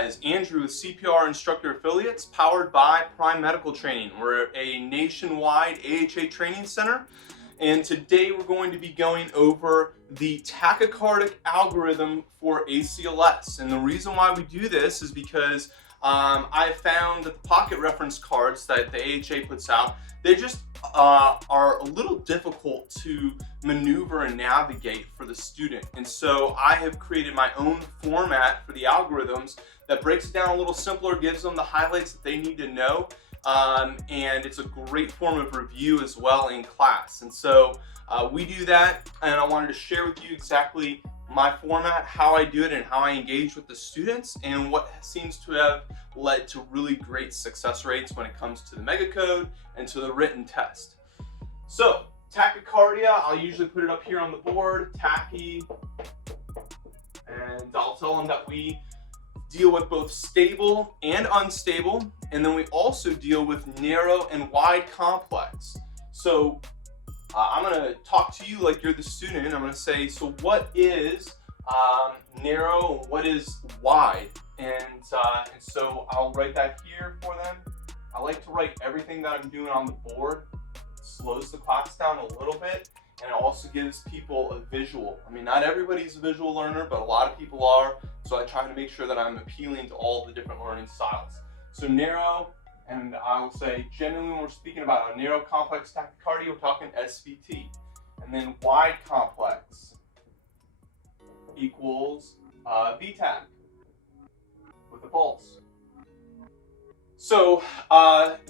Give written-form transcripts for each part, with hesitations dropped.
guys, Andrew with CPR Instructor Affiliates, powered by Prime Medical Training. We're a nationwide AHA training center, and today we're going to be going over the tachycardic algorithm for ACLS. And the reason why we do this is because I found that the pocket reference cards that the AHA puts out, they just are a little difficult to maneuver and navigate for the student. And so I have created my own format for the algorithms that breaks it down a little simpler, gives them the highlights that they need to know, and it's a great form of review as well in class. And so we do that, and I wanted to share with you exactly my format, how I do it, and how I engage with the students, and what seems to have led to really great success rates when it comes to the mega code and to the written test. So tachycardia, I'll usually put it up here on the board, tachy, and I'll tell them that we deal with both stable and unstable, and then we also deal with narrow and wide complex. So I'm going to talk to you like you're the student. I'm going to say, so what is narrow and what is wide? And so I'll write that here for them. I like to write everything that I'm doing on the board. It slows the class down a little bit, and it also gives people a visual. I mean, not everybody's a visual learner, but a lot of people are. So I try to make sure that I'm appealing to all the different learning styles. So narrow, and I will say, generally when we're speaking about a narrow complex tachycardia, we're talking SVT. And then wide complex equals VTAC with a pulse. So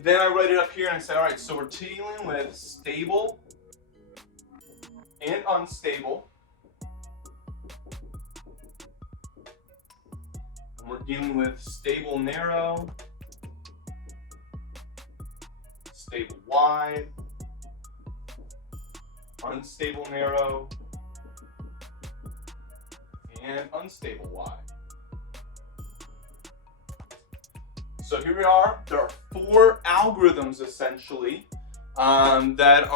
then I write it up here and I say, all right, so we're dealing with stable and unstable. And we're dealing with stable narrow, stable wide, unstable narrow, and unstable wide. So here we are. There are 4 algorithms essentially that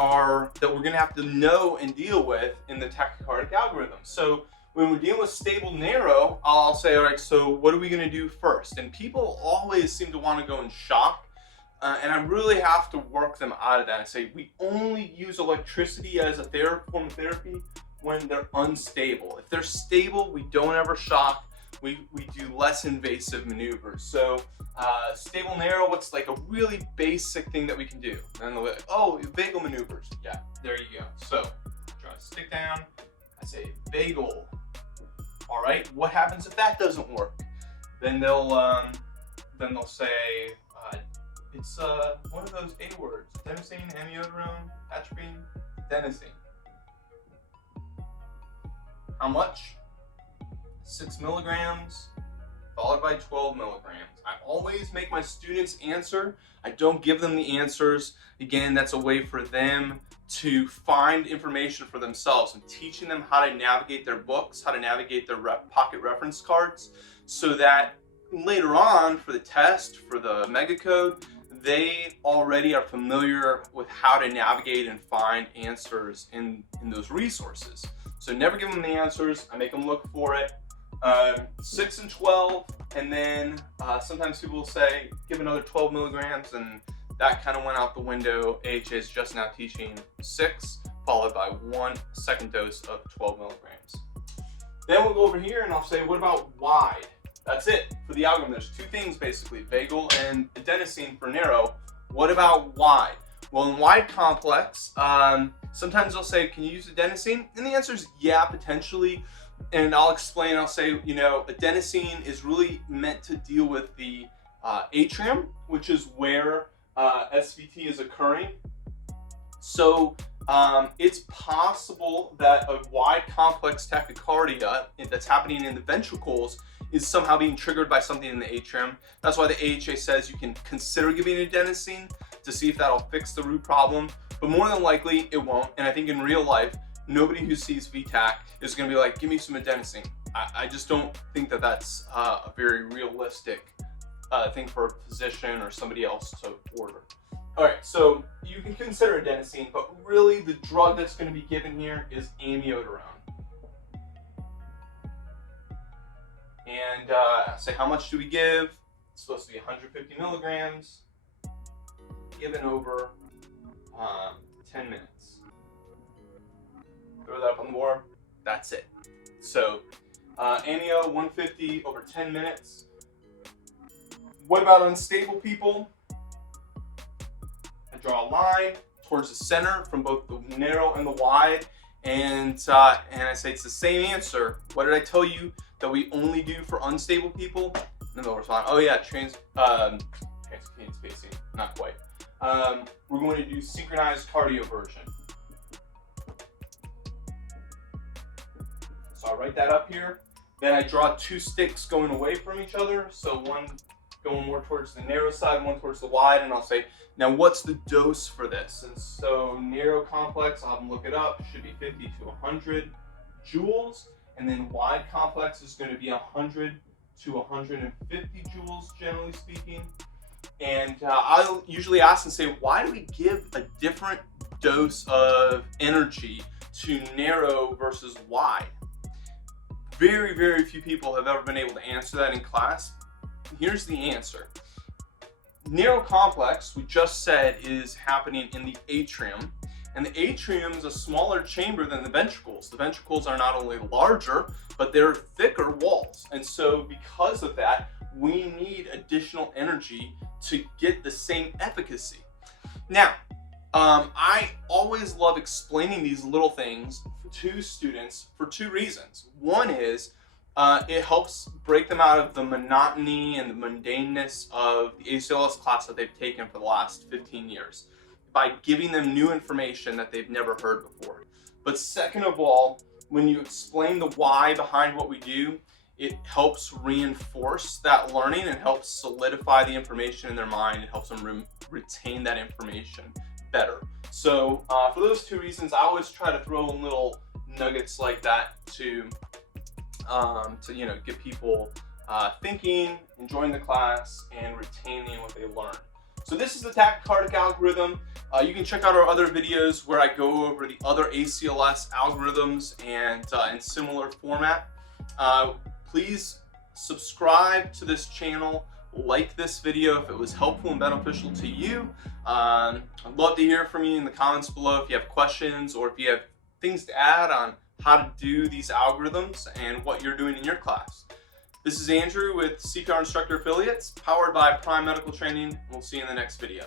we're going to have to know and deal with in the tachycardic algorithm. So when we're dealing with stable narrow, I'll say, all right, so what are we going to do first? And people always seem to want to go in shock. And I really have to work them out of that and say, we only use electricity as a form of therapy when they're unstable. If they're stable, we don't ever shock. We do less invasive maneuvers. So stable narrow, what's like a really basic thing that we can do? And they'll be like, oh, vagal maneuvers. Yeah, there you go. So draw a stick down. I say vagal. All right, what happens if that doesn't work? Then they'll say, it's one of those A words: adenosine, amiodarone, atropine, adenosine. How much? 6 milligrams followed by 12 milligrams. I always make my students answer. I don't give them the answers. Again, that's a way for them to find information for themselves. I'm teaching them how to navigate their books, how to navigate their pocket reference cards, so that later on for the test, for the mega code, they already are familiar with how to navigate and find answers in those resources. So never give them the answers. I make them look for it. 6 and 12, and then sometimes people will say, give another 12 milligrams, and that kind of went out the window. AHA is just now teaching 6, followed by 1 second dose of 12 milligrams. Then we'll go over here and I'll say, what about wide? That's it for the algorithm. There's 2 things basically, vagal and adenosine for narrow. What about wide? Well, in wide complex, sometimes they'll say, can you use adenosine? And the answer is yeah, potentially. And I'll explain, I'll say, you know, adenosine is really meant to deal with the atrium, which is where SVT is occurring. So it's possible that a wide complex tachycardia that's happening in the ventricles is somehow being triggered by something in the atrium. That's why the AHA says you can consider giving adenosine to see if that'll fix the root problem, but more than likely it won't. And I think in real life, nobody who sees VTAC is going to be like, give me some adenosine. I just don't think that that's a very realistic thing for a physician or somebody else to order. All right, so you can consider adenosine, but really the drug that's going to be given here is amiodarone. and say how much do we give. It's supposed to be 150 milligrams given over 10 minutes. Throw that up on the board. That's it. So amio 150 over 10 minutes. What about unstable people? I draw a line towards the center from both the narrow and the wide, and I say it's the same answer. What did I tell you that we only do for unstable people? And they'll respond, oh yeah, transcutaneous spacing, not quite. We're going to do synchronized cardioversion. So I'll write that up here. Then I draw two sticks going away from each other. So one going more towards the narrow side, one towards the wide, and I'll say, now what's the dose for this? And so narrow complex, I'll have them look it up, should be 50 to 100 joules. And then wide complex is going to be 100 to 150 joules, generally speaking. And I'll usually ask and say, why do we give a different dose of energy to narrow versus wide? Very, very few people have ever been able to answer that in class. Here's the answer. Narrow complex, we just said, is happening in the atrium. And the atrium is a smaller chamber than the ventricles. The ventricles are not only larger, but they're thicker walls. And so because of that, we need additional energy to get the same efficacy. Now, I always love explaining these little things to students for two reasons. One is it helps break them out of the monotony and the mundaneness of the ACLS class that they've taken for the last 15 years by giving them new information that they've never heard before. But second of all, when you explain the why behind what we do, it helps reinforce that learning and helps solidify the information in their mind. It helps them retain that information better. So for those two reasons, I always try to throw in little nuggets like that to get people thinking, enjoying the class, and retaining what they learn. So this is the TachyCardia Algorithm. You can check out our other videos where I go over the other ACLS algorithms and in similar format. Please subscribe to this channel, like this video if it was helpful and beneficial to you. I'd love to hear from you in the comments below if you have questions or if you have things to add on how to do these algorithms and what you're doing in your class. This is Andrew with CPR Instructor Affiliates, powered by Prime Medical Training. We'll see you in the next video.